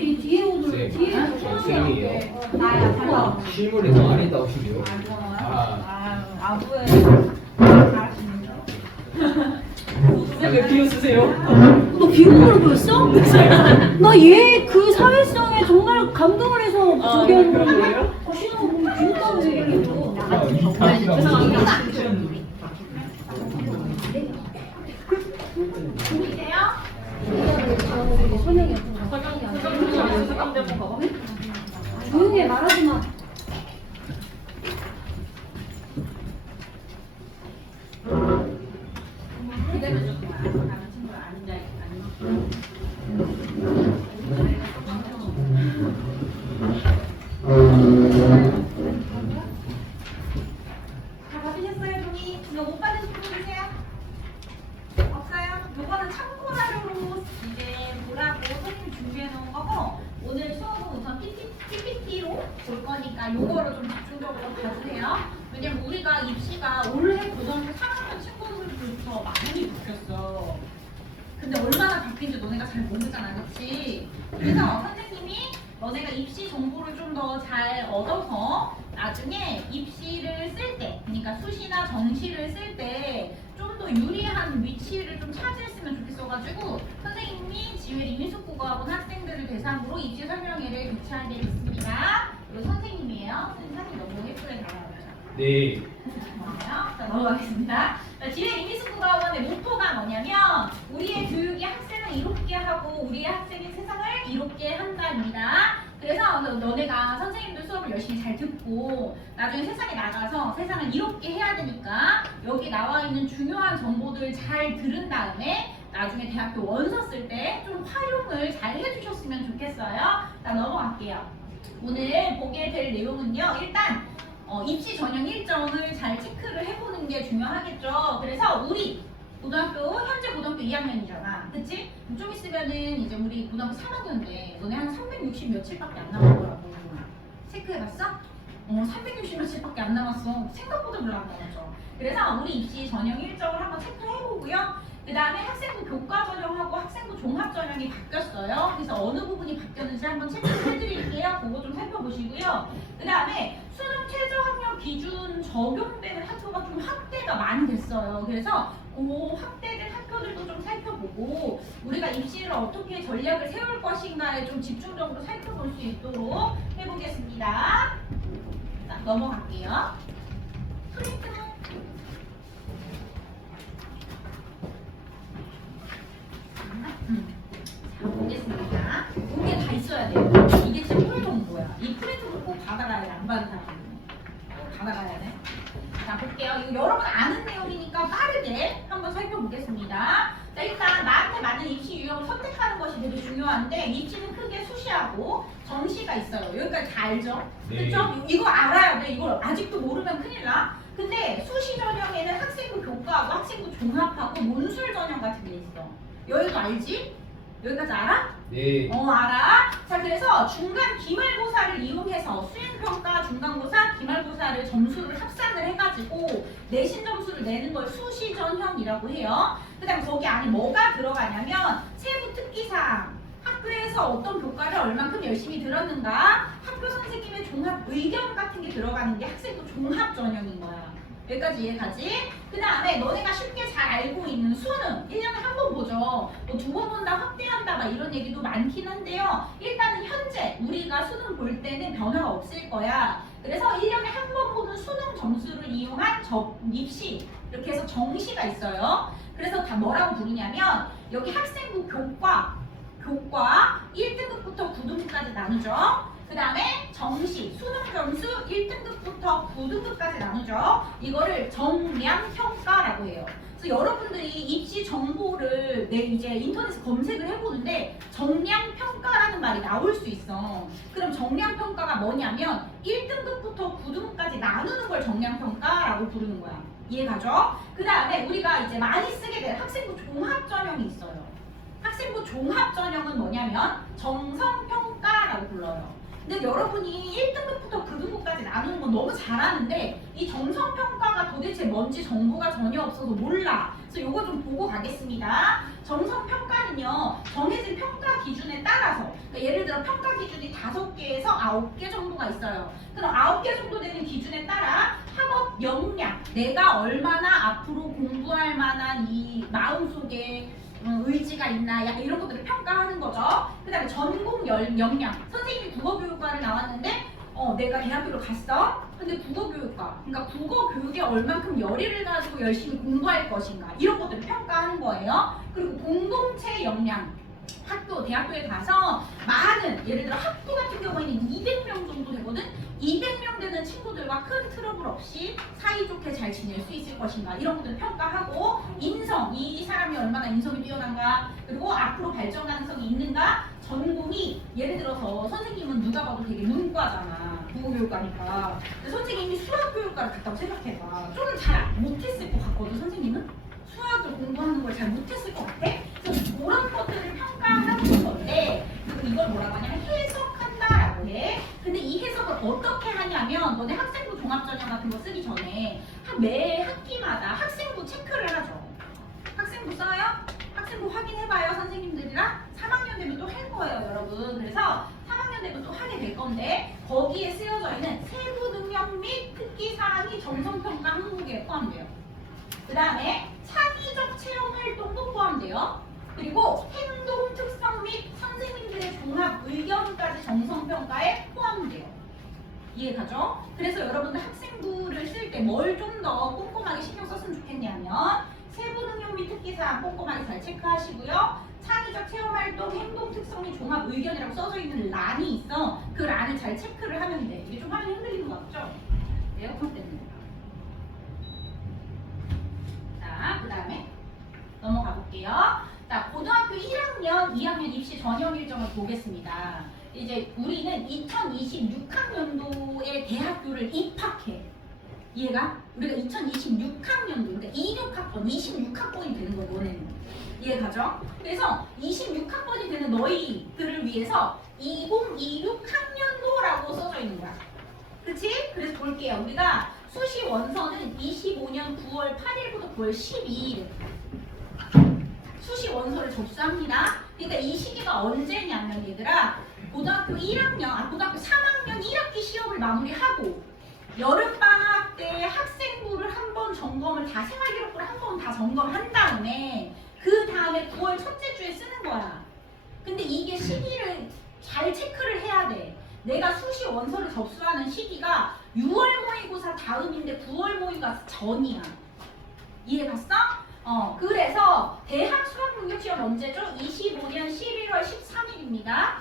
이 뒤에 오늘 네. 뒤에 쌤이에요. 나야 달라. 실물에서 안에 나오시네요. 아부에 잘하시는 거. 왜 비웃으세요? 너 비공으로 보였어? 나 얘 그 사회성에 정말 감동을 해서 저기 하는 그런 거 신호 보면 비웃다고 얘기해도 조용히 해 말하지 마. 다 받으셨어요, 종이? 이거 못 받으신 분 계세요? 없어요? 요거는 참고 자료로 이제 보라고 선생님 준비해 놓은 거고 오늘 수업은 우선 PPT로 볼 거니까 요거를 좀 집중적으로 봐주세요. 왜냐면 우리가 입시가 올해 고등학교 3학년 친구들부터 많이 바뀌었어. 근데 얼마나 바뀐지 너네가 잘 모르잖아, 그치? 그래서 선생님이 너네가 입시 정보를 좀 더 잘 얻어서 나중에 입시를 쓸 때, 그러니까 수시나 정시를 쓸 때 좀 더 유리한 위치를 좀 차지했으면 좋겠어가지고 선생님이 지회리 민속국어학원 학생들을 대상으로 입시 설명회를 개최하게 됐습니다. 그리고 선생님이에요. 선생님 너무 예쁘게 나와요. 네. 고마워요. 자, 넘어가겠습니다. 지뢰 이미숙국어학원의 모토가 뭐냐면 우리의 교육이 학생을 이롭게 하고 우리의 학생이 세상을 이롭게 한다입니다. 그래서 너네가 선생님들 수업을 열심히 잘 듣고 나중에 세상에 나가서 세상을 이롭게 해야 되니까 여기 나와 있는 중요한 정보들 잘 들은 다음에 나중에 대학교 원서 쓸 때 좀 활용을 잘 해주셨으면 좋겠어요. 자, 넘어갈게요. 오늘 보게 될 내용은요. 일단 입시 전형 일정을 잘 체크를 해보는 게 중요하겠죠. 그래서 우리 현재 고등학교 2학년이잖아. 그치? 좀 있으면은 이제 우리 고등학교 3학년인데 너네 한 360 며칠밖에 안 남은 거라고. 체크해봤어? 360 며칠밖에 안 남았어. 생각보다 별로 안 남았죠. 그래서 우리 입시 전형 일정을 한번 체크해보고요. 그 다음에 학생부 교과 전형하고 학생부 종합 전형이 바뀌었어요. 그래서 어느 부분이 바뀌었는지 한번 체크해드릴게요. 그거 좀 살펴보시고요. 그 다음에 수능 최저 학력 기준 적용되는 학교가 좀 확대가 많이 됐어요. 그래서 그 확대된 학교들도 좀 살펴보고 우리가 입시를 어떻게 전략을 세울 것인가에 좀 집중적으로 살펴볼 수 있도록 해보겠습니다. 자, 넘어갈게요. 프린트는 자, 보겠습니다. 이게 다 있어야 돼요. 이게 진짜 꿀 정보야. 이 프린트를 꼭 받아가야 돼. 안 받은 사람은 꼭 받아가야 돼. 자, 볼게요. 이거 여러분 아는 내용이니까 빠르게 한번 살펴보겠습니다. 자, 일단 나한테 맞는 입시 유형을 선택하는 것이 되게 중요한데 입시는 크게 수시하고 정시가 있어요. 여기까지 다 알죠? 네. 그렇죠? 이거 알아야 돼. 이걸 아직도 모르면 큰일 나. 근데 수시 전형에는 학생부 교과하고 학생부 종합하고 논술 전형 같은 게 있어. 여기도 알지? 여기까지 알아? 네. 알아. 자, 그래서 중간 기말고사를 이용해서 수행평가, 중간고사, 기말고사를 점수를 합산을 해가지고 내신 점수를 내는 걸 수시전형이라고 해요. 그 다음에 거기 안에 뭐가 들어가냐면 세부 특기사항, 학교에서 어떤 교과를 얼만큼 열심히 들었는가, 학교 선생님의 종합 의견 같은 게 들어가는 게 학생부 종합전형인 거야. 여기까지 이해가지? 그 다음에 너네가 쉽게 잘 알고 있는 수능 1년에 한 번 보죠. 뭐 2번 본다, 확대한다 막 이런 얘기도 많긴 한데요. 일단은 현재 우리가 수능 볼 때는 변화가 없을 거야. 그래서 1년에 한 번 보는 수능 점수를 이용한 입시 이렇게 해서 정시가 있어요. 그래서 다 뭐라고 부르냐면 여기 학생부 교과 1등급부터 9등급까지 나누죠. 그 다음에 정시, 수능 점수 1등급부터 9등급까지 나누죠. 이거를 정량평가라고 해요. 그래서 여러분들이 입시 정보를 이제 인터넷에 검색을 해보는데 정량평가라는 말이 나올 수 있어. 그럼 정량평가가 뭐냐면 1등급부터 9등급까지 나누는 걸 정량평가라고 부르는 거야. 이해가죠? 그 다음에 우리가 이제 많이 쓰게 될 학생부 종합전형이 있어요. 학생부 종합전형은 뭐냐면 정성평가라고 불러요. 근데 여러분이 1등급부터 그 등급까지 나누는 건 너무 잘하는데 이 정성평가가 도대체 뭔지 정보가 전혀 없어서 몰라. 그래서 요거 좀 보고 가겠습니다. 정성평가는요, 정해진 평가 기준에 따라서, 그러니까 예를 들어 평가 기준이 5개에서 9개 정도가 있어요. 그럼 9개 정도 되는 기준에 따라 학업 역량, 내가 얼마나 앞으로 공부할 만한 이 마음속에 의지가 있나, 약간 이런 것들을 평가하는 거죠. 그 다음에 전공 역량, 선생님이 국어교육과를 나왔는데 내가 대학교를 갔어. 근데 국어교육과, 그러니까 국어교육에 얼만큼 열의를 가지고 열심히 공부할 것인가, 이런 것들을 평가하는 거예요. 그리고 공동체 역량, 학교, 대학교에 가서 많은, 예를 들어 학교 같은 경우에는 200명 정도 되거든. 200명 되는 친구들과 큰 트러블 없이 사이좋게 잘 지낼 수 있을 것인가, 이런 것들을 평가하고, 인성, 이 사람이 얼마나 인성이 뛰어난가, 그리고 앞으로 발전 가능성이 있는가. 전공이, 예를 들어서 선생님은 누가 봐도 되게 문과잖아, 국어교육과니까. 근데 선생님이 수학교육과를 갔다고 생각해봐. 좀 잘 못했을 것 같거든. 선생님은 수학을 공부하는 걸 잘 못했을 것 같아. 그래서 그런 것들을 평가하는 건데, 그리고 이걸 뭐라고 하냐면 해석한다라고 해. 근데 이 해석을 어떻게 하냐면, 너네 학생부 종합전형 같은 거 쓰기 전에 매 학기마다 학생부 체크를 하죠. 학생부 써요? 학생부 확인해봐요, 선생님들이랑. 3학년 되면 또 할 거예요, 여러분. 그래서 3학년 되면 또 하게 될 건데, 거기에 쓰여져 있는 세부 능력 및 특기사항이 정성평가 항목에 포함돼요. 그 다음에 창의적 체험 활동도 포함돼요. 그리고 행동 특성 및 선생님들의 종합 의견까지 정성평가에 포함돼요. 이해가죠? 그래서 여러분들 학생부를 쓸 때 뭘 좀 더 꼼꼼하게 신경 썼으면 좋겠냐면, 세부 능력 및 특기사항 꼼꼼하게 잘 체크하시고요. 창의적 체험활동, 행동 특성 및 종합 의견이라고 써져 있는 란이 있어. 그 란을 잘 체크를 하면 돼. 이게 좀 화면이 흔들리는 거 같죠? 에어컨 때문에. 자, 그 다음에 넘어가 볼게요. 자, 고등학교 1학년, 2학년 입시 전형 일정을 보겠습니다. 이제 우리는 2026학년도에 대학교를 입학해. 이해가? 우리가 2026학년도인데 26학번, 26학번이 되는 거예요, 너네는. 이해가죠? 그래서 26학번이 되는 너희들을 위해서 2026학년도라고 써져 있는 거야. 그치? 그래서 볼게요. 우리가 수시 원서는 25년 9월 8일부터 9월 12일 수시 원서를 접수합니다. 그러니까 이 시기가 언제냐면 얘들아, 고등학교 1학년, 고등학교 3학년 1학기 시험을 마무리하고 여름방학 때 학생부를 한번 점검을 다, 생활기록부를 한번 다 점검한 다음에 그 다음에 9월 첫째 주에 쓰는 거야. 근데 이게 시기를 잘 체크를 해야 돼. 내가 수시 원서를 접수하는 시기가 6월 모의고사 다음인데 9월 모의고사 전이야. 이해 갔어? 그래서 대학 수학능력시험 언제죠? 25년 11월 13일입니다.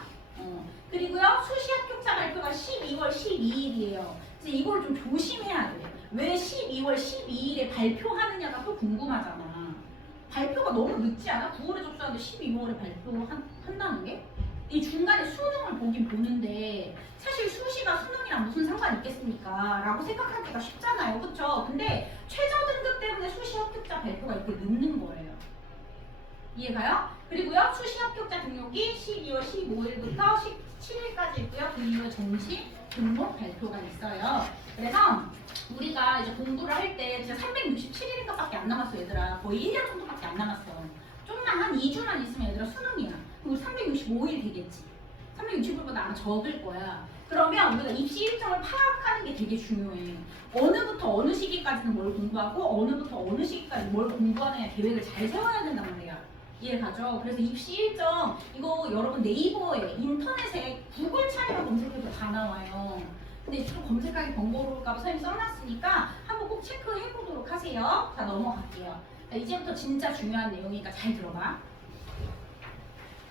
그리고요, 수시 합격자 발표가 12월 12일이에요. 그래서 이걸 좀 조심해야 돼. 왜 12월 12일에 발표하느냐가 또 궁금하잖아. 발표가 너무 늦지 않아? 9월에 접수하는데 12월에 발표한다는 게? 이 중간에 수능을 보긴 보는데 사실 수시가 수능이랑 무슨 상관이 있겠습니까? 라고 생각하기가 쉽잖아요. 그쵸? 근데 최저 등급 때문에 수시 합격자 발표가 이렇게 늦는 거예요. 이해가요? 그리고요, 수시 합격자 등록이 12월 15일부터 17일까지 있고요. 그 이후에 정시 등록 발표가 있어요. 그래서 우리가 이제 공부를 할 때 진짜 367일인가밖에 안 남았어, 얘들아. 거의 1년 정도밖에 안 남았어. 좀만 한 2주만 있으면 얘들아 수능이야. 그럼 365일 되겠지. 360일보다 아마 적을 거야. 그러면 우리가 입시 일정을 파악하는 게 되게 중요해. 어느부터 어느 시기까지는 뭘 공부하고 어느부터 어느 시기까지 뭘 공부하느냐 계획을 잘 세워야 된단 말이야. 이해가죠? 그래서 입시 일정 이거 여러분 네이버에 인터넷에 구글 창이라 검색해도 다 나와요. 근데 좀 검색하기 번거로울까 봐 선생님이 써놨으니까 한번 꼭 체크해보도록 하세요. 자, 넘어갈게요. 자, 이제부터 진짜 중요한 내용이니까 잘 들어봐.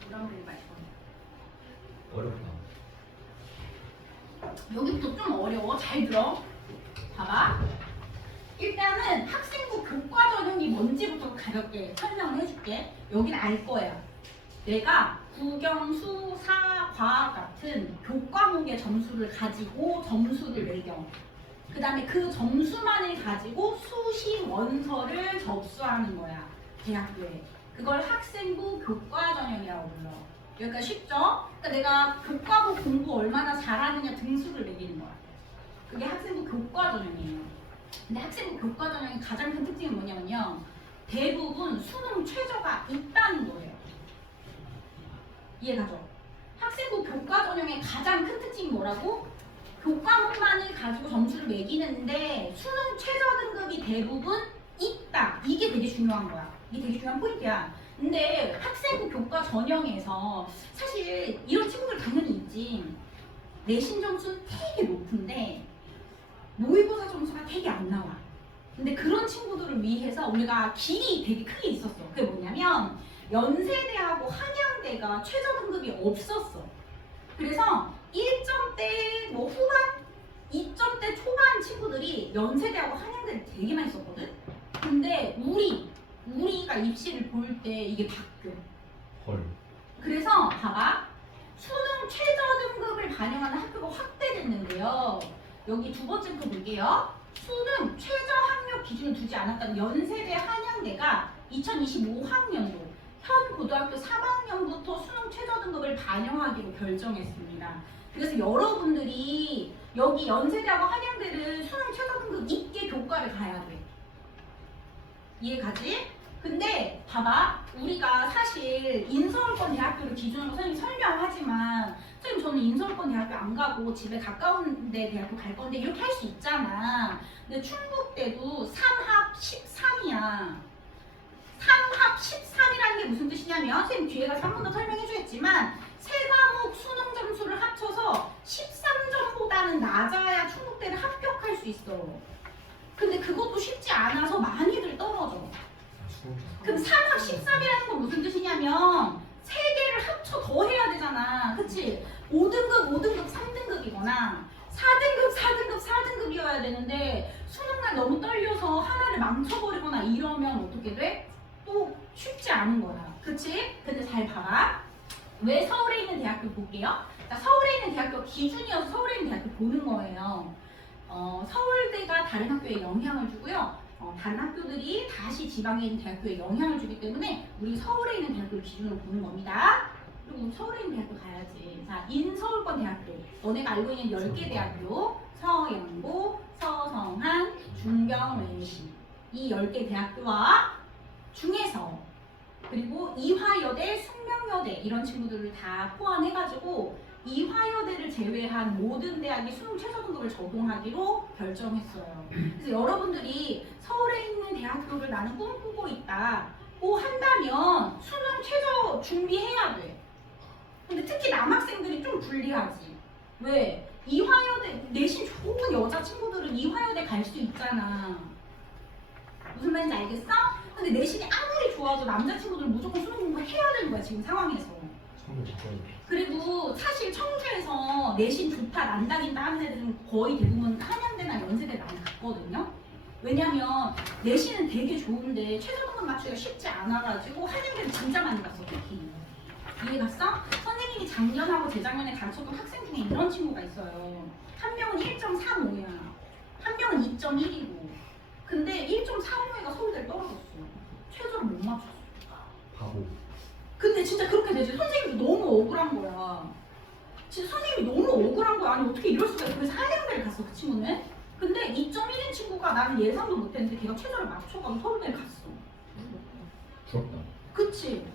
이런 글 말 거예요. 어렵다. 여기부터 좀 어려워. 잘 들어. 봐봐. 일단은 학생부 교과 전형이 뭔지부터 가볍게 설명을 해줄게. 여기는 알 거야. 내가 국영, 수, 사, 과학 같은 교과목의 점수를 가지고 점수를 매겨. 그 다음에 그 점수만을 가지고 수시 원서를 접수하는 거야. 대학교에. 그걸 학생부 교과 전형이라고 불러. 여기까지 쉽죠? 그러니까 내가 교과목 공부 얼마나 잘하느냐 등수를 매기는 거야. 그게 학생부 교과 전형이에요. 근데 학생부 교과 전형의 가장 큰 특징은 뭐냐면요. 대부분 수능 최저가 있다는 거예요. 이해가죠? 학생부 교과 전형의 가장 큰 특징이 뭐라고? 교과목만을 가지고 점수를 매기는데 수능 최저 등급이 대부분 있다. 이게 되게 중요한 거야. 이게 되게 중요한 포인트야. 근데 학생부 교과 전형에서 사실 이런 친구들 당연히 있지. 내신 점수는 되게 높은데 모의고사 점수가 되게 안 나와. 근데 그런 친구들을 위해서 우리가 길이 되게 크게 있었어. 그게 뭐냐면 연세대하고 한양대가 최저 등급이 없었어. 그래서 1점대 뭐 후반, 2점대 초반 친구들이 연세대하고 한양대를 되게 많이 썼거든. 근데 우리가 입시를 볼 때 이게 바뀌어. 헐. 그래서 봐봐. 수능 최저 등급을 반영하는 학교가 확대됐는데요. 여기 두 번째 거 볼게요. 수능 최저 학력 기준을 두지 않았던 연세대 한양대가 2025학년도 현 고등학교 3학년부터 수능 최저 등급을 반영하기로 결정했습니다. 그래서 여러분들이 여기 연세대하고 한양대를 수능 최저 등급 있게 교과를 가야 돼. 이해가지? 근데 봐봐. 우리가 사실 인서울권 대학교를 기준으로 선생님이 설명하지만 선생님 저는 인서울권 대학교 안 가고 집에 가까운 데 대학교 갈 건데 이렇게 할 수 있잖아. 근데 충북대도 3합 13이야. 3합 13이라는 게 무슨 뜻이냐면 선생님 뒤에 가서 한 번 더 설명해 주겠지만 세 과목 수능 점수를 합쳐서 13점보다는 낮아야 충북대를 합격할 수 있어. 근데 그것도 쉽지 않아서 많이들 떨어져. 그럼 3합 13이라는 건 무슨 뜻이냐면 세 개를 합쳐 더 해야 되잖아. 그치? 5등급, 5등급, 3등급이거나 4등급, 4등급, 4등급이어야 되는데 수능날 너무 떨려서 하나를 망쳐버리거나 이러면 어떻게 돼? 또 쉽지 않은 거야. 그치? 근데 잘 봐봐. 왜 서울에 있는 대학교 볼게요. 자, 서울에 있는 대학교 기준이어서 서울에 있는 대학교 보는 거예요. 서울대가 다른 학교에 영향을 주고요. 다른 학교들이 다시 지방에 있는 대학교에 영향을 주기 때문에 우리 서울에 있는 대학교를 기준으로 보는 겁니다. 그리고 서울에 있는 대학교 가야지. 자, 인서울권 대학교. 너네가 알고 있는 10개 대학교. 서영고, 서성한, 중경외시. 이 10개 대학교와 중에서 그리고 이화여대, 숙명여대 이런 친구들을 다 포함해가지고 이화여대를 제외한 모든 대학이 수능 최저 등급을 적용하기로 결정했어요. 그래서 여러분들이 서울에 있는 대학교를 나는 꿈꾸고 있다고 한다면 수능 최저 준비해야 돼. 근데 특히 남학생들이 좀 불리하지. 왜? 이화여대 내신 좋은 여자 친구들은 이화여대 갈 수 있잖아. 무슨 말인지 알겠어? 근데 내신이 아무리 좋아도 남자친구들은 무조건 수능 공부 해야 되는 거야 지금 상황에서. 그리고 사실 청주에서 내신 좋다 난다긴다 하는 애들은 거의 대부분 한양대나 연세대 많이 갔거든요. 왜냐면 내신은 되게 좋은데 최저 등급 맞추기가 쉽지 않아가지고 한양대는 진짜 많이 갔어 특히. 이해 갔어? 선생님이 작년하고 재작년에 가르쳤던 학생 중에 이런 친구가 있어요. 한 명은 1.35야. 한 명은 2.1이고. 근데 1.35가 서울대를 떨어졌어. 최저를 못 맞췄어. 바보. 근데 진짜 그렇게 되지. 선생님도 너무 억울한 거야. 진짜 선생님이 너무 억울한 거야. 아니 어떻게 이럴 수가 있어. 그래서 한양대를 갔어 그 친구는. 근데 2.1인 친구가 나는 예상도 못했는데 걔가 최저를 맞춰가지고 서울대를 갔어. 부럽다. 그치?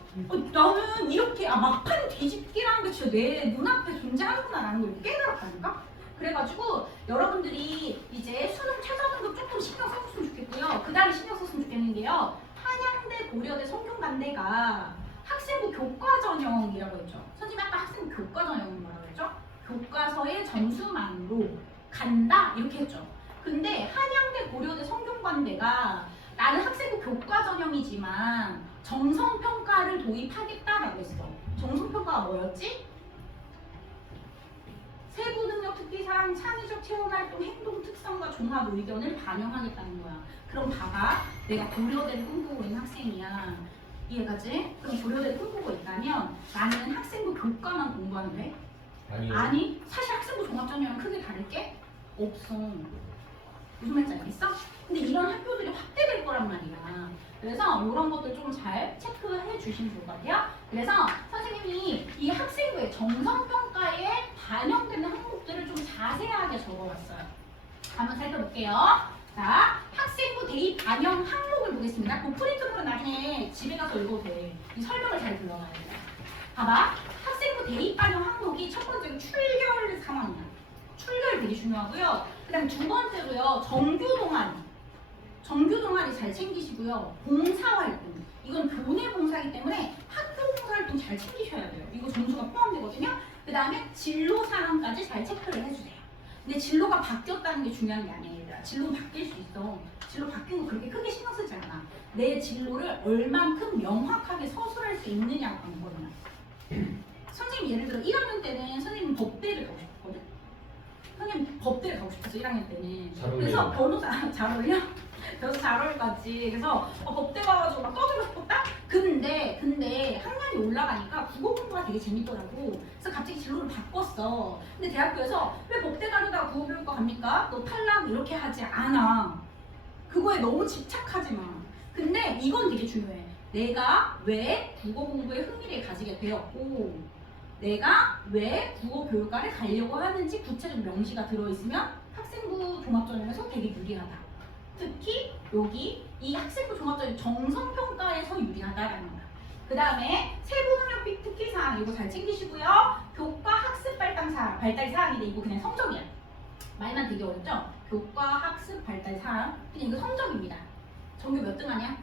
나는 이렇게 막판 뒤집기라는 게 진짜 내 눈앞에 존재하는구나 라는 걸 깨달았다니까? 그래가지고 여러분들이 이제 수능 최저 등급 조금 신경 써줬으면 좋겠고요. 그 다음에 신경 썼으면 좋겠는 게요. 한양대, 고려대, 성균관대가 학생부 교과 전형이라고 했죠. 선생님이 아까 학생부 교과 전형은 뭐라고 했죠? 교과서의 점수만으로 간다 이렇게 했죠. 근데 한양대, 고려대, 성균관대가 나는 학생부 교과 전형이지만 정성평가를 도입하겠다라고 했어. 정성평가가 뭐였지? 세부 능력 특기사항, 창의적 체험활동, 행동 특성과 종합 의견을 반영하겠다는 거야. 그럼 봐봐. 내가 고려대를 꿈꾸고 있는 학생이야. 이해가지? 그럼 고려대를 꿈꾸고 있다면 나는 학생부 교과만 공부하면 돼? 아니요. 아니, 사실 학생부 종합전형이랑 크게 다를 게 없어. 무슨 말인지 알겠어? 근데 이런 학교들이 확대될 거란 말이야. 그래서 이런 것들 좀 잘 체크해 주시면 좋을 것 같아요. 그래서 선생님이 이 학생부의 정성평가에 반영되는 항목들을 좀 자세하게 적어봤어요. 한번 살펴볼게요. 자, 학생부 대입 반영 항목을 보겠습니다. 그 프린트물은 나중에 집에 가서 읽어도 돼. 이 설명을 잘 불러놔야 돼. 봐봐. 학생부 대입 반영 항목이 첫 번째로 출결 상황이야. 출결 되게 중요하고요. 그 다음에 두 번째로요. 정규 동아리. 정규 동아리 잘 챙기시고요. 봉사활동. 이건 교내 봉사이기 때문에 학교 봉사활동 잘 챙기셔야 돼요. 이거 점수가 포함되거든요. 그 다음에 진로 사항까지 잘 체크를 해주세요. 근데 진로가 바뀌었다는 게 중요한 게 아니에요. 얘들아. 진로는 바뀔 수 있어. 진로 바뀐 거 그렇게 크게 신경 쓰지 않아. 내 진로를 얼만큼 명확하게 서술할 수 있느냐가 관건이야. 선생님 예를 들어 1학년 때는 선생님 법대를 가고 싶었거든. 선생님 법대를 가고 싶었어 1학년 때는. 잘 그래서 어울려요. 변호사 잘 어울려? 그래서 잘 어울릴 것 같지. 그래서 법대 가가지고 막 떠들고 싶었다? 근데 학년이 올라가니까 국어 공부가 되게 재밌더라고. 그래서 갑자기 진로를 바꿨어. 근데 대학교에서 왜 법대 가려다가 국어 교육과 갑니까? 너 탈락 이렇게 하지 않아. 그거에 너무 집착하지 마. 근데 이건 되게 중요해. 내가 왜 국어 공부에 흥미를 가지게 되었고 내가 왜 국어 교육과를 가려고 하는지 구체적 명시가 들어있으면 학생부 종합전형에서 되게 유리하다. 특히 여기 이 학생부 종합전형 정성평가에서 유리하다라는 거야. 그 다음에 세부능력 특기사항 이거 잘 챙기시고요. 교과 학습 발달 사항인데 이거 그냥 성적이야. 말만 되게 어렵죠? 교과 학습 발달 사항 그냥 이거 성적입니다. 전교 몇 등 하냐?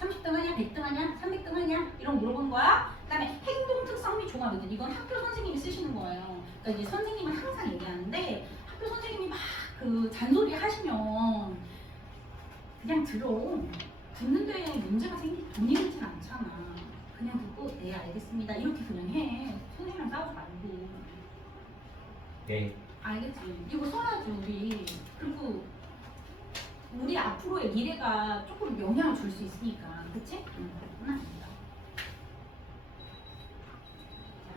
30등 하냐? 100등 하냐? 300등 하냐? 이런 거 물어보는 거야. 그 다음에 행동 특성 및 종합 의견 이건 학교 선생님이 쓰시는 거예요. 그러니까 이제 선생님은 항상 얘기하는데 학교 선생님이 막 그 잔소리 하시면 그냥 들어. 듣는데 문제가 돈이 되진 않잖아. 그냥 듣고 네 알겠습니다 이렇게 그냥 해. 선생님이랑 싸우지 말고. 네. 알겠지. 이거 써야지 우리. 그리고 우리 앞으로의 미래가 조금 영향을 줄 수 있으니까. 그치? 그렇구나.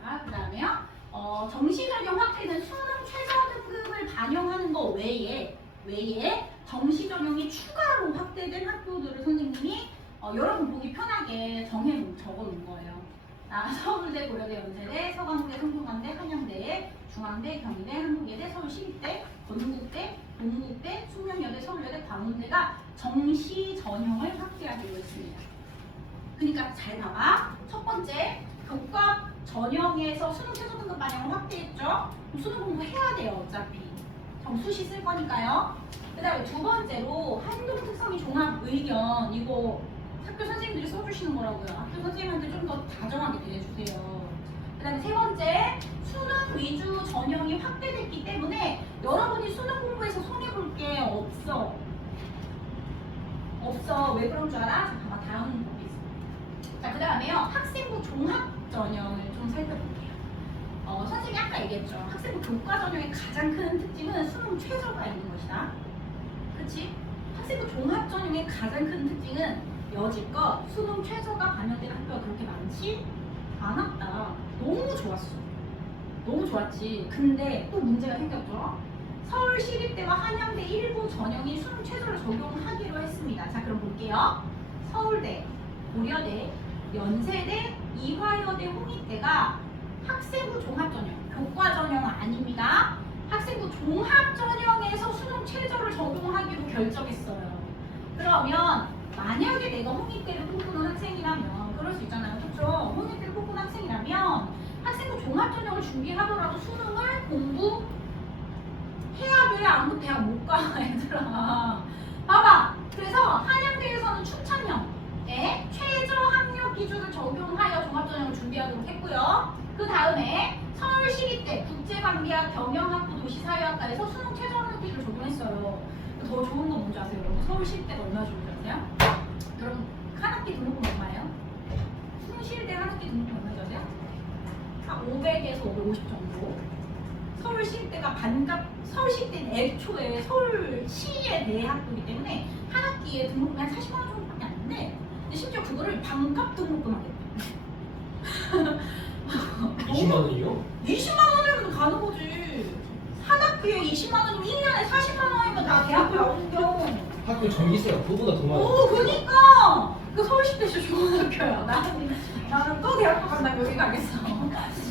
자, 그 다음에요. 정시전형 확대는 수능 최저 등급을 반영하는 거 외에 정시전형이 추가로 확대된 학교들을 선생님이 여러분 보기 편하게 적어놓은 거예요. 서울대, 고려대, 연세대, 서강대, 성균관대, 한양대, 중앙대, 경희대, 한국예대, 서울시립대, 건국대, 동국대, 숙명여대, 서울여대, 광운대가 정시 전형을 확대하기로 했습니다. 그러니까 잘 봐봐. 첫 번째, 교과 전형에서 수능 최저 등급 반영을 확대했죠. 그럼 수능 공부 해야 돼요, 어차피. 수시 쓸 거니까요. 그 다음에 두 번째로 행동 특성이 종합 의견 이거 학교 선생님들이 써주시는 거라고요. 학교 선생님한테 좀 더 다정하게 대해주세요. 그 다음에 세 번째, 수능 위주 전형이 확대됐기 때문에 여러분이 수능 공부에서 손해볼 게 없어. 왜 그런 줄 알아? 자, 봐봐. 다음 보기 있습니다. 자, 그 다음에요. 학생부 종합 전형을 좀 살펴볼게요. 선생님이 아까 얘기했죠. 학생부 교과 전형의 가장 큰 특징은 수능 최저가 있는 것이다. 그치? 학생부 종합 전형의 가장 큰 특징은 여지껏 수능 최저가 반영된 학교가 그렇게 많지 않았다. 너무 좋았어. 너무 좋았지. 근데 또 문제가 생겼죠. 서울시립대와 한양대 일부 전형이 수능 최저를 적용하기로 했습니다. 자, 그럼 볼게요. 서울대, 고려대, 연세대, 이화여대, 홍익대가 학생부 종합전형, 교과 전형은 아닙니다. 학생부 종합전형에서 수능 최저를 적용하기로 결정했어요. 그러면 만약에 내가 홍익대를 꿈꾸는 학생이라면 그럴 수 있잖아요. 그렇죠? 홍익대를 꿈꾸는 학생이라면 학생부 종합전형을 준비하더라도 수능을 공부해야 돼. 안 그럼 대학 못 가, 얘들아. 봐봐. 그래서 한양대에서는 추천형에 최저 학력 기준을 적용하여 종합전형을 준비하도록 했고요. 그 다음에 서울시립대 국제관계학 경영학부 도시사회학과에서 수능 최저 학력 기준을 적용했어요. 더 좋은 건 뭔지 아세요? 여러분 서울시립대가 얼마나 좋은지 아세요? 여러분 한 학기 등록금 얼마예요? 숭실대 한 학기 등록금 얼마인지 아세요? 한 500에서 550 정도. 서울시립대가 반값, 서울시립대는 애초에 서울시에 대학교이기 때문에 한 학기에 등록금이 한 40만 원 정도밖에 안 되는데 근데 심지어 그거를 반값 등록금 하겠대. 20만 원이요? 20만 원이면 가는 거지. 한 학기에 20만 원이면 1년에 40만 원이면 나 대학교 나오는겨. 학교 전기세가 그거보다 더 많아. 오, 그니까 그 서울시대 진짜 좋은 학교야. 나는 또 대학교 간다면 여기 가겠어.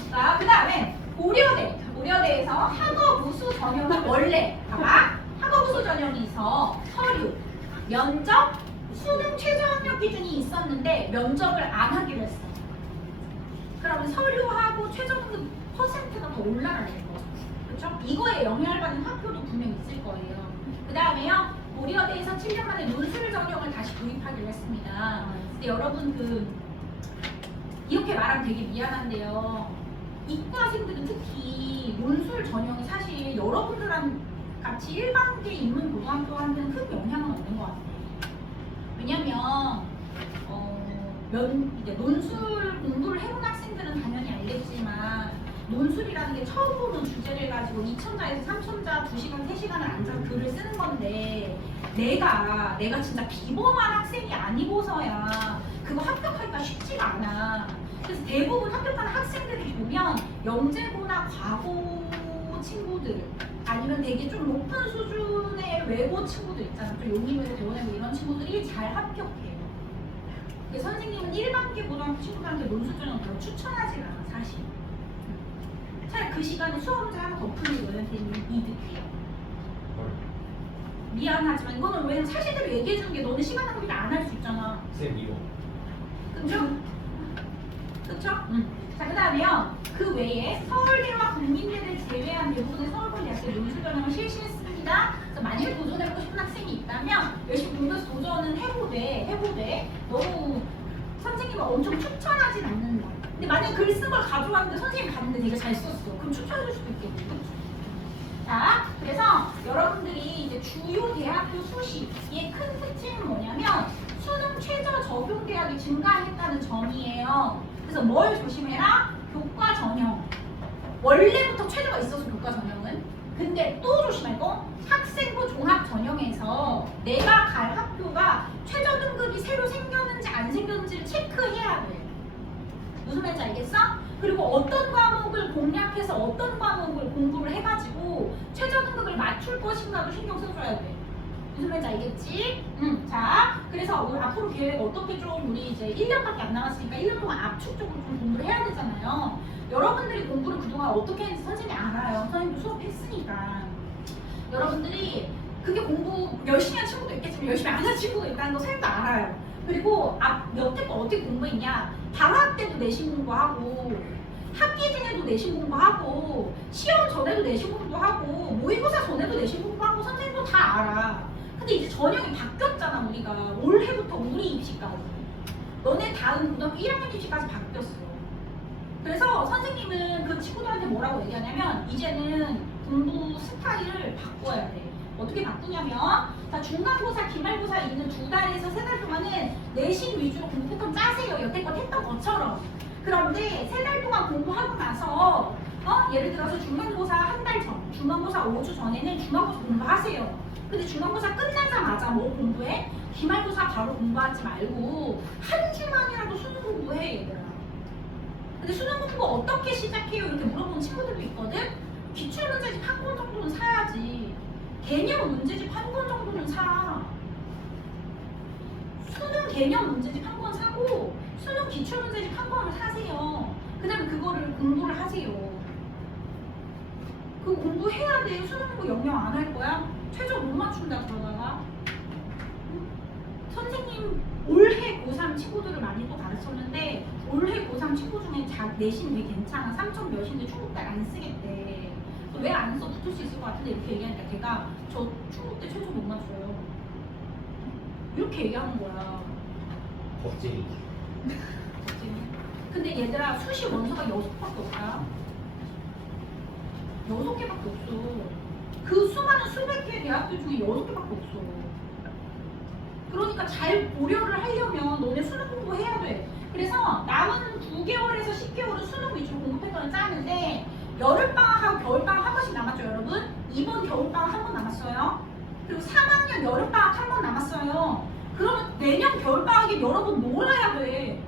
자, 그 다음에 고려대에서 학업우수 전형은 원래 봐봐. 학업우수 전형이 있어. 서류, 면접, 수능 최저 학력 기준이 있었는데 면접을 안 하기로 했어. 그러면 서류하고 최저 등급 퍼센트가 더 올라가는 거죠. 그렇죠? 이거에 영향을 받는 학교도 분명 있을 거예요. 그 다음에요. 고려대에서 7년 만에 논술 전형을 다시 도입하기로 했습니다. 근데 여러분 이렇게 말하면 되게 미안한데요. 이과생들은 특히 논술 전형이 사실 여러분들랑 같이 일반계 인문 고등학교한테는 큰 영향은 없는 것 같아요. 왜냐면 이제 논술 공부를 해본 학생들은 당연히 알겠지만 논술이라는 게 처음 보는 주제를 가지고 2천자에서 3천자 2시간, 3시간을 앉아서 글을 쓰는 건데 내가 진짜 비범한 학생이 아니고서야 그거 합격하기가 쉽지가 않아. 그래서 대부분 합격하는 학생들이 보면 영재고나 과고 친구들 아니면 되게 좀 높은 수준의 외고 친구들 있잖아. 또 용인외고, 대원외고 이런 친구들이 잘 합격해요. 근데 선생님은 일반계 고등학교 친구들한테 논술 전형 별로 추천하지 않아 사실. 차라리 그 시간에 수업 문제 하나 더 푸는 게 너한테는 이득이에요. 미안하지만 이거는 왜냐면 사실대로 얘기해주는 게 너네 시간 낭비 안 할 수 있잖아. 쌤 이거. 그쵸? 그쵸? 자, 그 다음에요. 그 외에 서울대와 국민대를 제외한 대부분의 서울권 대학교 논술 전형을 실시했습니다. 그래서 만일 도전해보고 싶은 학생이 있다면 열심히 공부해서 도전은 해보되 너무 선생님을 엄청 추천하진 않는다. 근데 만약에 글 쓴 걸 가져왔는데 선생님이 봤는데 되게 잘 썼어. 그럼 추천해줄 수도 있겠지. 그쵸? 자, 그래서 여러분들이 이제 주요 대학교 수시의 큰 특징은 뭐냐면 수능 최저 적용 대학이 증가했다는 점이에요. 그래서 뭘 조심해라? 교과 전형. 원래부터 최저가 있어서 교과 전형은. 근데 또 조심할 거 학생부 종합 전형에서 내가 갈 학교가 최저 등급이 새로 생겼는지 안 생겼는지를 체크해야 돼. 무슨 말인지 알겠어? 그리고 어떤 과목을 공략해서 어떤 과목을 공부를 해가지고 최저 등급을 맞출 것인가도 신경 써줘야 돼. 무슨 말인지 알겠지? 자, 그래서 오늘 앞으로 계획 어떻게 좀 우리 이제 1년밖에 안 남았으니까 1년 동안 압축적으로 좀 공부를 해야 되잖아요. 여러분들이 공부를 그동안 어떻게 했는지 선생님이 알아요. 선생님도 수업했으니까. 여러분들이 그게 공부 열심히 한 친구도 있겠지만 열심히 안 한 친구도 있다는 거 선생님도 알아요. 그리고 여태껏 어떻게 공부했냐? 방학 때도 내신 공부하고 학기 중에도 내신 공부하고 시험 전에도 내신 공부하고 모의고사 전에도 내신 공부하고 선생님도 다 알아. 근데 이제 전형이 바뀌었잖아. 우리가 올해부터 우리 입시까지 너네 다음 고등학교 1학년 입시까지 바뀌었어. 그래서 선생님은 그 친구들한테 뭐라고 얘기하냐면 이제는 공부 스타일을 바꿔야 돼. 어떻게 바꾸냐면 자, 중간고사, 기말고사 있는 2달에서 3달 동안은 내신 위주로 공부 패턴 짜세요. 여태껏 했던 것처럼. 그런데 3달 동안 공부하고 나서 예를 들어서 중간고사 한 달 전, 중간고사 5주 전에는 중간고사 공부하세요. 근데 중간고사 끝나자마자 뭐 공부해? 기말고사 바로 공부하지 말고 한 주만이라도 수능 공부해 얘들아. 근데 수능 공부 어떻게 시작해요? 이렇게 물어보는 친구들도 있거든? 기출문제집 한 권 정도는 사야지. 개념 문제집 한 권 정도는 사. 수능 개념 문제집 한 권 사고 수능 기출문제집 한 권을 사세요. 그 다음에 그거를 공부를 하세요. 그거 공부해야 돼. 수능 공부 영영 안 할 거야? 최저 못 맞춘다 그러다가. 선생님 올해 고3 친구들을 많이 또 가르쳤는데 올해 고3 친구 중에 내신 되게 괜찮아. 3점 몇인데 중국대 안 쓰겠대. 왜 안 써? 붙을 수 있을 것 같은데 이렇게 얘기하니까 걔가 저 중국대 최저 못 맞춰요. 이렇게 얘기하는 거야. 겁쟁이. 근데 얘들아 수시 원서가 6개밖에 없다. 6개밖에 없어. 그 수많은 수백 개의 대학교 중에 6개밖에 없어. 그러니까 잘 고려를 하려면 너네 수능 공부해야 돼. 그래서 남은 9개월에서 10개월은 수능 위주로 공부 패턴을 짜는데 여름방학하고 겨울방학 한 번씩 남았죠 여러분? 이번 겨울방학 한 번 남았어요. 그리고 3학년 여름방학 한 번 남았어요. 그러면 내년 겨울방학에 여러분 놀아야 돼.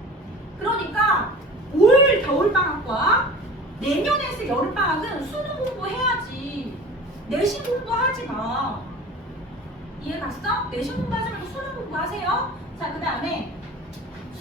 그러니까 올 겨울방학과 내년에 있을 여름방학은 수능 공부해야지. 내신 공부하지 마. 이해 갔어? 내신 공부하지 말고 수능 공부하세요. 자, 그 다음에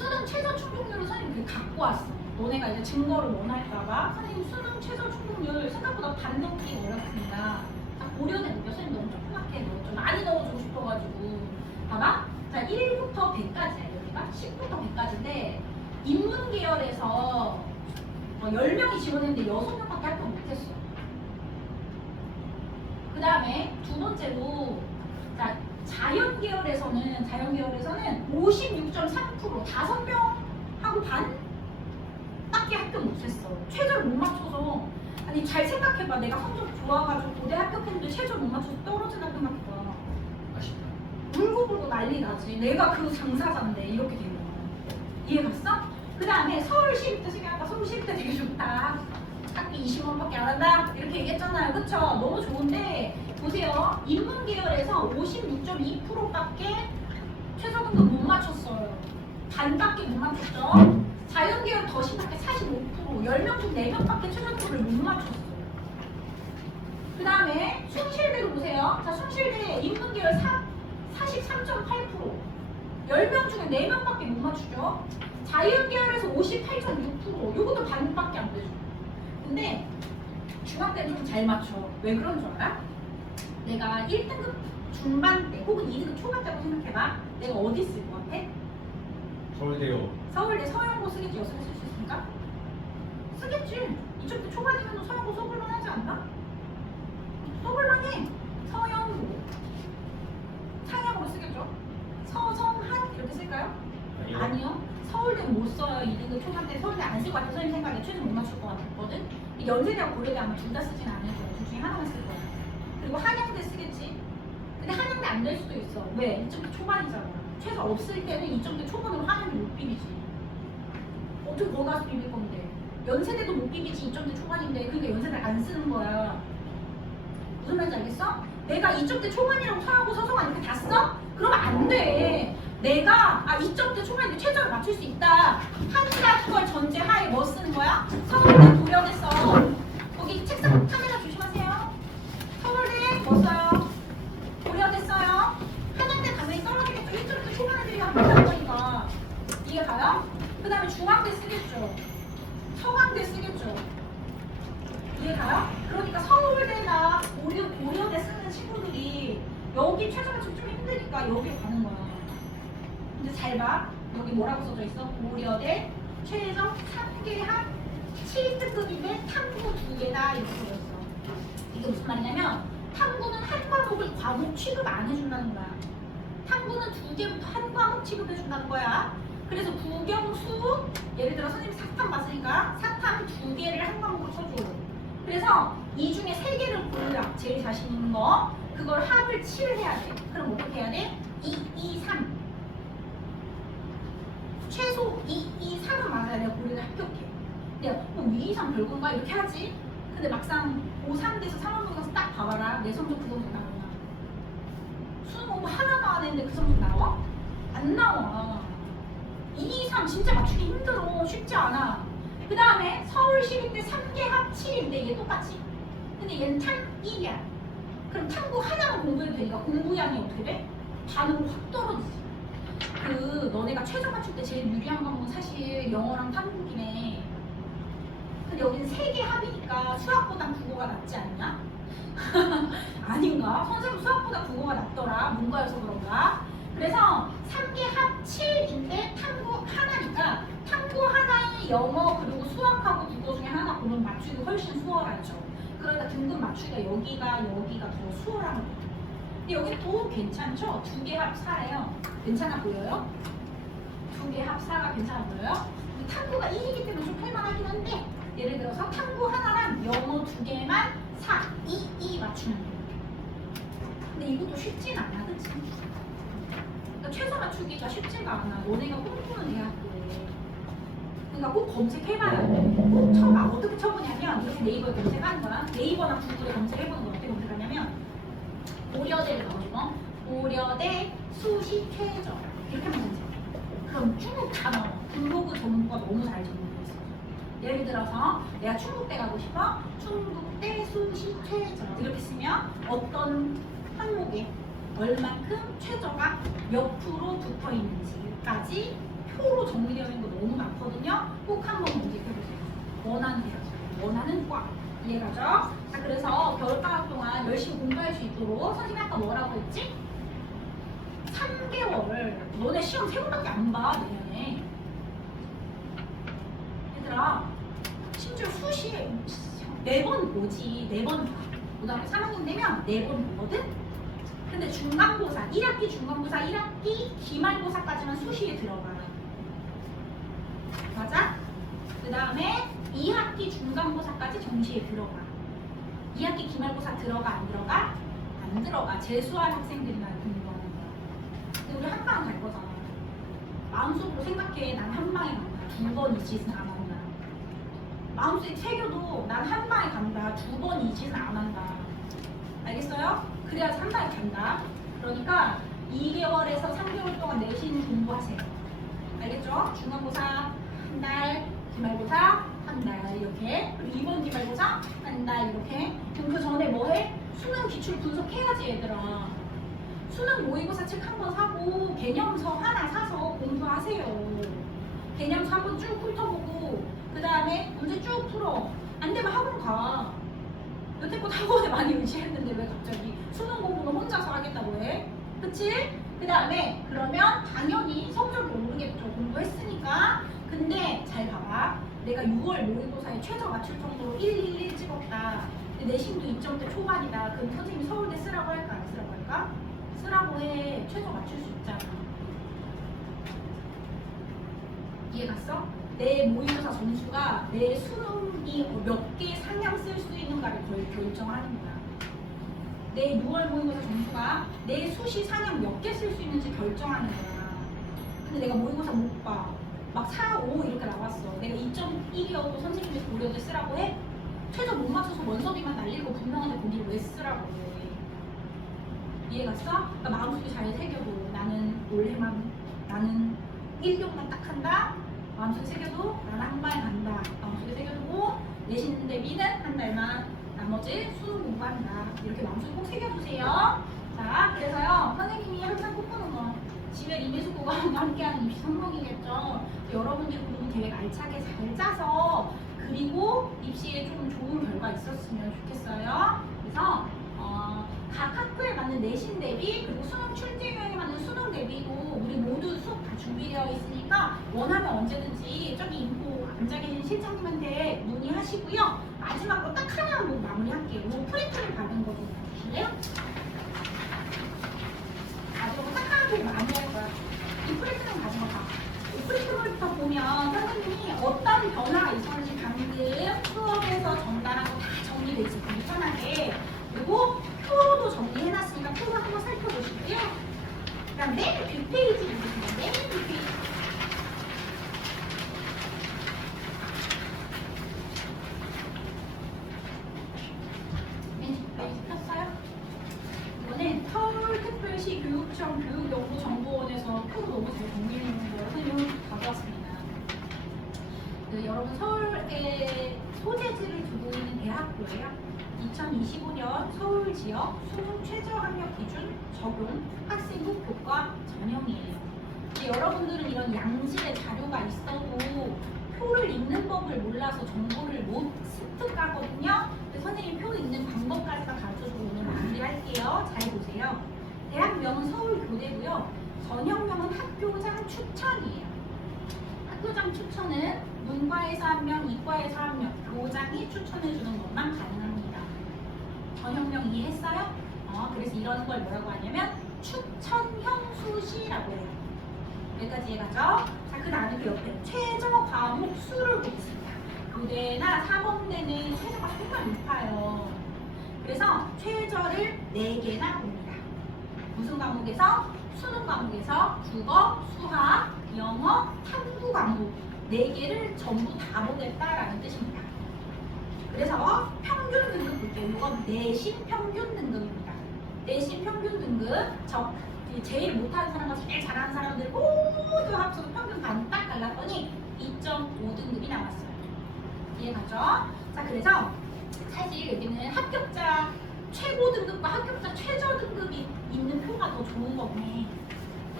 수능 최저 충족률을 선생님이 갖고 왔어. 너네가 이제 증거를 원할까봐 선생님 수능 최저 충족률 생각보다 반 넘기 어렵습니다. 딱 고려된 거 선생님 너무 조그맣게 넣었죠. 많이 넣어주고 싶어가지고. 봐봐. 자 1부터 100까지야 여기가. 10부터 100까지인데 인문 계열에서 10명이 지원했는데 6명밖에 합격 못했어. 그 다음에 두 번째로 자, 자연 계열에서는 56.3% 5명하고 반 밖에 합격 못했어. 최저를 못 맞춰서. 아니 잘 생각해봐. 내가 성적 좋아가지고 고대 합격했는데 최저 못 맞춰서 떨어진다 생각해봐. 아쉽다. 울고불고 난리 나지. 내가 그 당사자인데 이렇게 된 거야. 이해 갔어? 그 다음에 서울시립대 생각하니까 서울시립대 되게 좋다. 학비 20원밖에 안 한다. 이렇게 얘기했잖아요. 그쵸? 너무 좋은데 보세요. 인문 계열에서 56.2%밖에 최저 등급 못 맞췄어요. 반밖에 못 맞췄죠? 자연 계열 더 심하게 45%, 10명 중 4명밖에 최저 등급을 못 맞췄어요. 그 다음에 숭실대로 보세요. 자, 숭실대 인문 계열 43.8%, 10명 중에 4명밖에 못 맞추죠? 자연 계열에서 58.6%, 이것도 반밖에 안 되죠. 근데 중학교는 좀 잘 맞춰. 왜 그런 줄 알아? 내가 1등급 중반 때 혹은 2등급 초반 때라고 생각해봐. 내가 어디 쓸 것 같아? 서울대요. 서울대 서영고 쓰겠지? 여수에 쓸 수 있으니까? 쓰겠지. 이쪽 때 초반이면 서영고 써볼만 하지 않나? 써볼만 해. 서영고 상향으로 쓰겠죠? 서성한 이렇게 쓸까요? 아니요. 서울대는 못 써요. 2등급 초반 때 서울대 안 쓸 것 같아. 선생님 생각에 최저 못 맞출 것 같거든. 연세대하고 고려대 아마 둘 다 쓰진 않을 거야. 둘 중에 하나만 쓸 거야. 그리고 한양대 쓰겠지. 근데 한양대 안 될 수도 있어. 왜? 2점대 초반이잖아. 최소 없을 때는 2점대 초반으로 한양대 못 비비지. 어떻게 거기 가서 비빌 건데? 연세대도 못 비비지. 2점대 초반인데. 그러니까 연세대를 안 쓰는 거야. 무슨 말인지 알겠어? 내가 2점대 초반이라고 서하고 서성한 이렇게 다 써? 그러면 안 돼. 내가 2점대 초반인데 최저를 맞출 수 있다. 한다는 걸 전제하에 뭐 쓰는 거야? 서울대 고려대 써. 거기 책상 카메라 조심하세요. 서울대 뭐 써요? 고려대 써요. 한양대 당연히 떨어지겠죠. 1점대 초반 애들이 한다는 거니까. 이해 가요? 그 다음에 중앙대 쓰겠죠. 서강대 쓰겠죠. 이해 가요? 그러니까 서울대나 고려대 쓰는 친구들이 여기 최저 맞추기 좀 힘드니까 여기에 가는 거야. 근데 잘 봐. 여기 뭐라고 써져 있어? 고려대 최저 3개 합 7등급인데 탐구 2개다 이렇게 써져 있어. 이게 무슨 말이냐면 탐구는 한 과목을 과목 취급 안 해준다는 거야. 탐구는 2개부터 한 과목 취급해준다는 거야. 그래서 국영수 예를 들어 선생님 사탐 봤으니까 사탐 2개를 한 과목으로 쳐줘. 그래서 이 중에 3개를 골라. 제일 자신 있는 거. 그걸 합을 7 해야 돼. 그럼 어떻게 해야 돼? 2, 2, 3. 최소 2, 2, 3은 맞아야 내가 고려대 합격해. 근데 2, 2, 3 별건가? 이렇게 하지. 근데 막상 5, 3대에서 3학년 가서 딱 봐봐라. 내 성적 그 성적 나오나. 수능 공부 하나도 안 했는데 그 성적 나와? 안 나와. 2, 2, 3 진짜 맞추기 힘들어. 쉽지 않아. 그 다음에 서울시립대 3개 합 7인데 얘 똑같지. 근데 얘는 탐 1이야. 그럼 탐구 하나만 공부해도 되니까 공부량이 어떻게 돼? 반으로 확 떨어지지. 너네가 최저 맞출 때 제일 유리한 과목은 사실 영어랑 탐구기네. 근데 여기는 3개 합이니까 수학보단 국어가 낫지 않냐? 아닌가? 선생님 수학보다 국어가 낫더라. 문과여서 그런가? 그래서 3개 합 7인데 탐구 하나니까 탐구 하나에 영어 그리고 수학하고 국어 중에 하나 고르면 맞추기 훨씬 수월하죠. 그러니까 등급 맞추기가 여기가 더 수월한 거예요. 근데 여기 또 괜찮죠? 2개 합 4예요. 괜찮아 보여요? 2개 합 4가 괜찮아 보여요? 탐구가 1이기 때문에 좀 할만하긴 한데 예를 들어서 탐구 하나랑 영어 2개만 4, 2, 2 맞추면 돼요. 근데 이것도 쉽진 않아, 그치? 그러니까 최소 맞추기가 쉽지가 않아. 너네가 꿈꾸는 대학교에. 그러니까 꼭 검색해봐야 돼. 꼭 쳐봐. 어떻게 쳐보냐면 이렇게 네이버에 검색하는 거야. 네이버나 구글에 검색해보는 거 어떻게 검색하냐면 고려대를 넣어주고 고려대 수시 최저 이렇게 하면 되지. 그럼 쭉 다 나와. 블로그 전문가 너무 잘 정리돼 있어. 예를 들어서 내가 충북대 가고 싶어. 충북대 수시 최저 이렇게 쓰면 어떤 항목에 얼만큼 최저가 몇 프로 붙어 있는지까지 표로 정리되어 있는 거 너무 많거든요. 꼭 한번 검색해보세요. 원하는 대학, 원하는 과. 이해가죠? 자, 그래서 겨울방학 동안 열심히 공부할 수 있도록 선생님이 아까 뭐라고 했지? 3개월. 너네 시험 3번밖에 안 봐, 내년에. 얘들아, 심지어 수시에 4번 보지. 4번 봐. 그 다음에 3학년 되면 4번 보거든? 근데 중간고사, 1학기 중간고사, 1학기 기말고사까지만 수시에 들어가. 맞아? 그 다음에 2학기 중간고사까지 정시에 들어가. 2학기 기말고사 들어가 안 들어가? 안 들어가. 재수한 학생들이만 공부하는 거야. 근데 우리 한 방 갈 거잖아. 마음속으로 생각해. 난 한 방에 간다. 2번 이 짓은 안 한다. 마음속에 새겨도 난 한 방에 간다. 2번 이 짓은 안 한다. 알겠어요? 그래야지 한 방에 간다. 그러니까 2개월에서 3개월 동안 내신 공부하세요. 알겠죠? 중간고사 한 달, 기말고사 한 달 이렇게. 그리고 이번 기말고사 한 달 이렇게. 그럼 그 전에 뭐 해? 수능 기출 분석해야지 얘들아. 수능 모의고사 책 한 번 사고 개념서 하나 사서 공부하세요. 개념서 한 번 쭉 훑어보고 그 다음에 문제 쭉 풀어. 안 되면 학원 가. 여태껏 학원에 많이 의지했는데 왜 갑자기 수능 공부는 혼자서 하겠다고 해? 그치? 그 다음에 그러면 당연히 성적이 오르겠죠. 공부했으니까. 근데 잘 봐봐. 내가 6월 모의고사에 최저 맞출 정도로 111 찍었다. 근데 내신도 2점대 초반이다. 그럼 선생님이 서울대 쓰라고 할까 안 쓰라고 할까? 쓰라고 해. 최저 맞출 수 있잖아. 이해 갔어? 내 모의고사 점수가 내 수능이 몇 개 상향 쓸 수 있는가를 결정하는 거야. 내 6월 모의고사 점수가 내 수시 상향 몇 개 쓸 수 있는지 결정하는 거야. 근데 내가 모의고사 못 봐. 막 4, 5 이렇게 나왔어. 내가 2.1이어도 선생님이 고려대 쓰라고 해? 최저 못 맞춰서 원서비만 날리고 분명한데 거기를 왜 쓰라고 해? 이해 갔어? 그러니까 마음속에 잘 새겨도 나는 올해만, 나는 1년만 딱 한다? 마음속에 새겨도 나는 한 방에 간다. 마음속에 새겨두고 내신 대비는 한 달만, 나머지 수능 공부한다. 이렇게 마음속에 꼭 새겨두세요. 자, 그래서요 선생님이 항상 꿈꾸는 거 집에 이미숙고가와 함께하는 입시 성공이겠죠. 여러분들이 공부 계획 알차게 잘 짜서 그리고 입시에 좀 좋은 결과 있었으면 좋겠어요. 그래서 각 학교에 맞는 내신 대비 그리고 수능 출제명에 맞는 수능 대비고 우리 모두 수업 다 준비되어 있으니까 원하면 언제든지 저기 인포 앉아 계신 실장님한테 문의하시고요. 마지막으로 딱 하나 뭐 마무리할게요. 뭐 프린트를 받은 거 좀 주실래요? 마지막으로 딱 하나 보고 마무리할 거야. 이 프린트는 가지고 가. 이 프린트부터 보면 선생님이 어떤 변화가 있었는지 방금 수업에서 전달한 거 다 정리돼 있을 테니 편하게. 그리고 표로도 정리해놨으니까 표로 한번 살펴보시고요. 그 다음 맨 뒷페이지 보시면 맨 뒷페이지. 맨 뒷페이지 폈어요? 이거는 서울특별시 교육청 교육연구정보원에서 표 너무 잘 정리해놓은 거라서 이걸 가져왔습니다. 여러분 서울에 소재지를 두고 있는 대학교예요. 2025년 서울 지역 수능 최저 학력 기준 적용 학생부 교과 전형이에요. 여러분들은 이런 양질의 자료가 있어도 표를 읽는 법을 몰라서 정보를 못 습득하거든요. 선생님 표 읽는 방법까지 다 가르쳐주고 오늘 마무리할게요. 잘 보세요. 대학명은 서울교대고요. 전형명은 학교장 추천이에요. 학교장 추천은 문과에서 한 명, 이과에서 한 명, 교장이 추천해주는 것만 가능합니다. 전형명 이해했어요? 그래서 이런 걸 뭐라고 하냐면 추천형 수시라고 해요. 여기까지 이해가죠? 자, 그 다음에 그 옆에 최저 과목 수를 보겠습니다. 교대나 사범대는 최저가 정말 높아요. 그래서 최저를 4개나 봅니다. 무슨 과목에서? 수능 과목에서 국어, 수학, 영어, 탐구 과목 4개를 전부 다 보겠다라는 뜻입니다. 그래서 평균 등급 볼게요. 이건 내신 평균 등급입니다. 내신 평균 등급, 제일 못하는 사람과 제일 잘하는 사람들 모두 합쳐서 평균 반 딱 갈랐더니 2.5등급이 나왔어요. 이해가죠? 자, 그래서 사실 여기는 합격자 최고 등급과 합격자 최저 등급이 있는 표가 더 좋은 거네.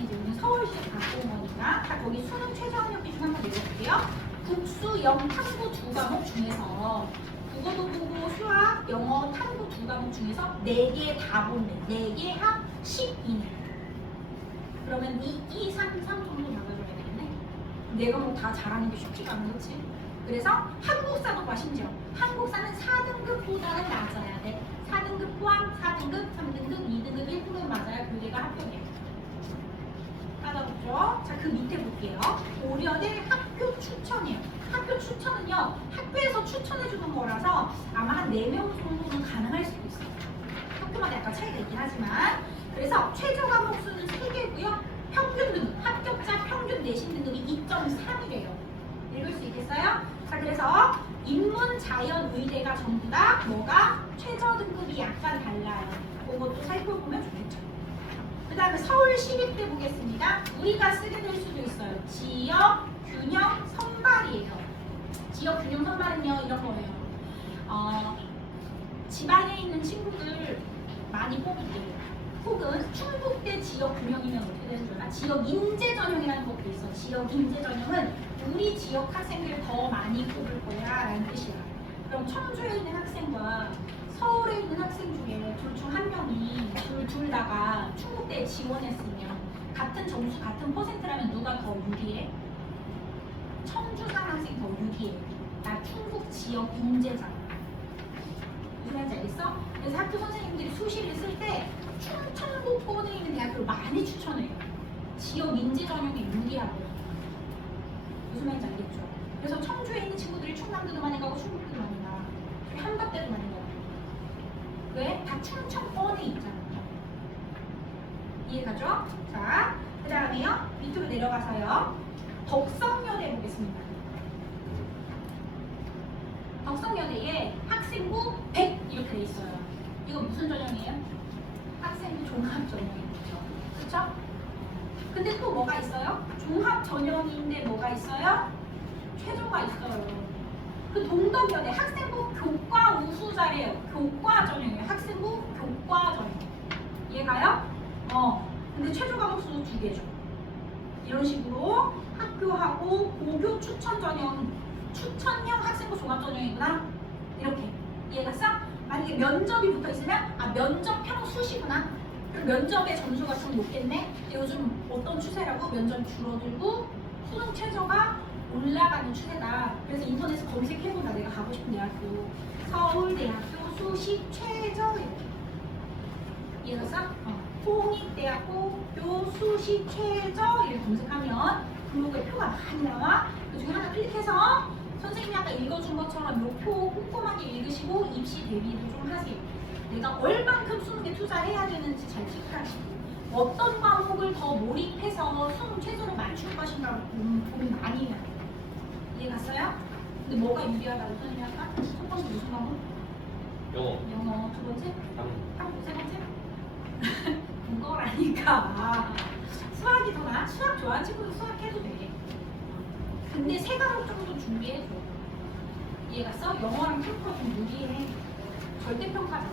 이제 우리는 서울시 갖고 온 거니까. 자, 거기 수능 최저학력 기준 한번 내려볼게요. 국수, 영, 탐구 두 과목 중에서 국어도 보고 수학, 영어, 탐구 두 과목 중에서 4개 다 본대. 4개 합 10 이내. 그러면 2, 3 정도 나가줘야 되겠네. 내가 뭐 다 잘하는 게 쉽지가 않은 거지. 그래서 한국사도 봐, 심지어. 한국사는 4등급보다는 낮아야 돼. 4등급 포함, 4등급, 3등급, 2등급, 1등급 맞아야 교대가 합격해. 까다롭죠? 자, 그 밑에 볼게요. 고려대 학교 추천이에요. 학교 추천은요, 학교에서 추천해주는 거라서 아마 한 4명 정도는 가능할 수도 있어요. 학교마다 약간 차이가 있긴 하지만. 그래서 최저 과목 수는 3개고요. 평균 등급, 합격자 평균 내신 등급이 2.3이래요. 읽을 수 있겠어요? 자, 그래서 인문, 자연, 의대가 전부 다 뭐가 최저 등급이 약간 달라요. 그것도 살펴보면 좋겠죠. 그 다음에 서울시립대 보겠습니다. 우리가 쓰게 될 수도 있어요. 지역 균형 선발이에요. 지역 균형 선발은요, 이런 거예요. 지방에 있는 친구들 많이 뽑을게요. 혹은 충북대 지역 균형이면 어떻게 되는 줄 알아? 지역 인재 전형이라는 것도 있어. 지역 인재 전형은 우리 지역 학생들 더 많이 뽑을 거야 라는 뜻이야. 그럼 청주에 있는 학생과 서울에 있는 학생 중에 둘 중 한 명이 둘 다가 충북대에 지원했으면 같은 점수, 같은 퍼센트라면 누가 더 유리해? 청주 산 학생 더 유리해. 나 충북 지역 인재잖아. 무슨 말인지 알겠어? 그래서 학교 선생님들이 수시를 쓸 때 충청도권에 있는 대학교를 많이 추천해요. 지역 인재 전형에 유리하고요. 무슨 말인지 알겠죠? 그래서 청주에 있는 친구들이 충남대도 많이 가고 충북대도 많이 가. 한밭대도 많이 가고. 왜? 다 충청권에 있잖아요. 이해가죠? 자, 그 다음에요. 밑으로 내려가서요. 덕성여대 보겠습니다. 덕성여대에 학생부 100 이렇게 돼 있어요. 이거 무슨 전형이에요? 학생부 종합 전형이죠. 그쵸? 근데 또 뭐가 있어요? 종합 전형인데 뭐가 있어요? 최저가 있어요. 그 동덕여대 학생부 교과 우수자래요. 교과 전형이에요. 학생부 교과 전형. 이해가요? 근데 최저 과목 수 2개죠. 이런 식으로 학교하고 고교 추천 전형, 추천형 학생부 종합 전형이구나. 이렇게 이해갔어? 만약에 면접이 붙어 있으면 면접형 수시구나. 그럼 면접의 점수가 좀 높겠네. 요즘 어떤 추세라고? 면접이 줄어들고 수능 최저가 올라가는 추세다. 그래서 인터넷에 검색해본다. 내가 가고 싶은 대학교. 서울대학교 수시 최저 이렇게. 이해갔어? 홍익대학교 수시 최저 이렇게 검색하면 블로그에 표가 많이 나와. 그 중에 하나 클릭해서 선생님이 아까 읽어준 것처럼 요 표 꼼꼼하게 읽으시고 입시 대비도 좀 하세요. 내가 얼만큼 수능에 투자해야 되는지 잘 체크하시고 어떤 과목을 더 몰입해서 수능 최저를 맞출 것인가 고민 많이 해요. 이해갔어요? 근데 뭐가 유리하다고 선생님이 아까? 첫 번째 무슨 과목? 영어. 두 번째? 한국 세 번째? 국어라니까. 수학이 더 나아? 수학 좋아하는 친구도 수학해도 돼. 근데 세 과목 정도 준비해줘. 이해갔어? 영어랑 탐구가 좀 무리해. 절대평가잖아.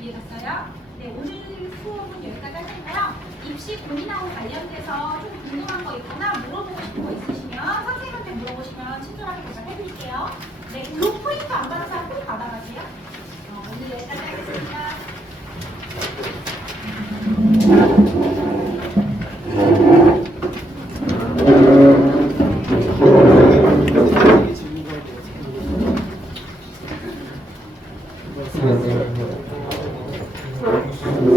이해갔어요? 네, 오늘 수업은 여기까지 할 거고요. 입시 고민하고 관련돼서 좀 궁금한 거 있거나 물어보고 싶은 거 있으시면 선생님한테 물어보시면 친절하게 대답해드릴게요. 네, 그 포인트 안 받은 사람 꼭 받아가세요. 오늘 여기까지 하겠습니다. 네.